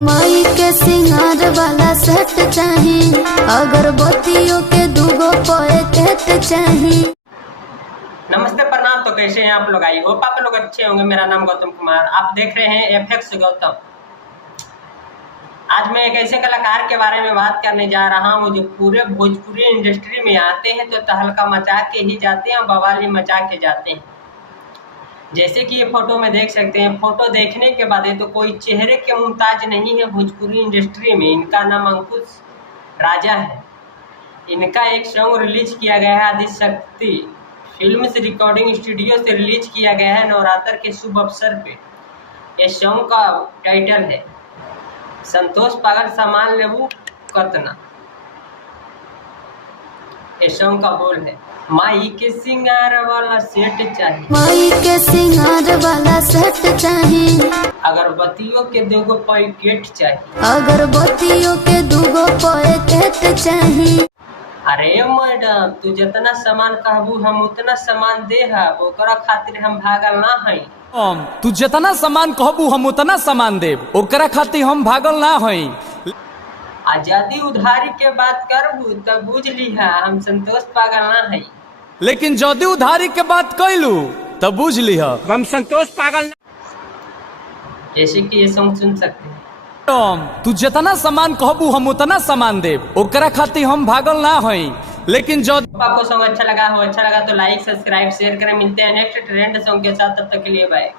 माई के सिंगार वाला सेट चाही, अगरबत्तियों के दूगो पैकेट चाही। नमस्ते प्रणाम। तो कैसे हैं आप लोग? आई होप आप लोग अच्छे होंगे। मेरा नाम गौतम कुमार, आप देख रहे हैं एफएक्स गौतम। आज मैं एक ऐसे कलाकार के बारे में बात करने जा रहा हूं जो पूरे भोजपुरी इंडस्ट्री में आते हैं तो तहलका मचा के ही जाते हैं, बवाली मचा के जाते हैं। जैसे कि ये फोटो में देख सकते हैं। फोटो देखने के बाद ये तो कोई चेहरे के मुमताज नहीं है भोजपुरी इंडस्ट्री में। इनका नाम अंकुश राजा है। इनका एक सॉन्ग रिलीज किया गया है आदिशक्ति फिल्म से रिकॉर्डिंग स्टूडियो से रिलीज किया गया है नवरात्र के शुभ अवसर पे। ये सॉन्ग का टाइटल है संतोष पागल सामान लेबू कतना। ये सॉन्ग का बोल है माई के सिंगार वाला सेट चाहिए, माई के सिंगार वाला सेट चाही, अगरबत्तियों के दूगो पैकेट चाहिए, अगरबत्तियों के दूगो पैकेट चाही। अरे मैडम तू जितना सामान कहबू हम उतना सामान दे ओकरा खातिर हम भागल ना हई। तू जितना सामान कहबू हम उतना सामान देब, ओकरा खातिर हम भागल ना हई। आजादी उधारी के बात करबू तब बुझ लिहा हम संतोष पागल ना हई। लेकिन जदि उधारी के बात कैलू तब बुझ लिह हम संतोष पागल ना। जैसे कि ये सॉन्ग सुन सकते हैं। तू जितना सामान कहबू हम उतना सामान देब, ओकरा खातिर हम भागल ना हई। लेकिन जो आपको सॉन्ग अच्छा लगा तो लाइक सब्सक्राइब शेयर करें। मिलते हैं नेक्स्ट ट्रेंड सॉन्ग के साथ, तब तक के लिए बाय।